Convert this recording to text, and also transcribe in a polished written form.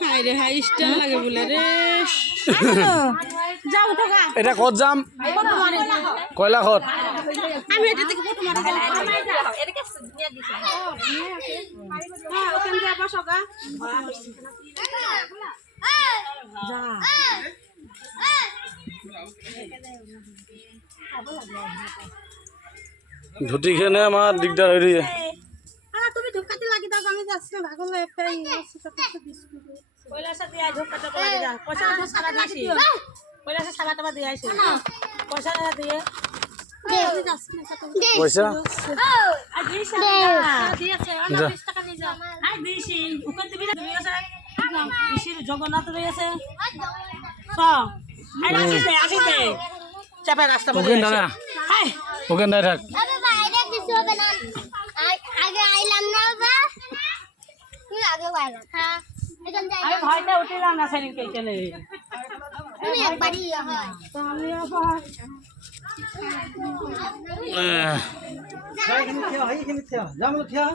high রে high style লাগে বলে রে যাও ঠকা এটা কত যাম কয়লা খত আমি এটা থেকে ফটো মারি যাও এটাকে নিয়ে দিছি হ্যাঁ ওখানে যাব সগা যা ধুতি খেনে আমার দিগদার হয়ে রয়েছে তুমি ধুকাতে লাগি দাও আমি যাচ্ছি না ভাগল একটাই বিস্কুট পয়লাসা দিয়া ধুকাতে লাগি দাও পয়সা তো সারা দিছি পয়লাসা সারা টাকা দিয়ে আইছি পয়সা দিয়ে পয়সা আর দিছি দিয়েছে 20 টাকা নিয়ে যাও আর দিছি ওখান থেকে দিয়েছে দিছি জগন্নাথ রয়েছে স আই আসি দে চাপা রাস্তা মধ্যে ওকেন দাদা হাই ওকেন দাদা থাক আরে বাইরে কিছু হবে না আগে আইলাম না বা তুই আগে আইলাম হ্যাঁ এখন যাই আমি ভয়টা উঠিলাম না সেদিন কেটে তুমি একবারই হয় তো আমি আবার আহ, এখানে থিয়া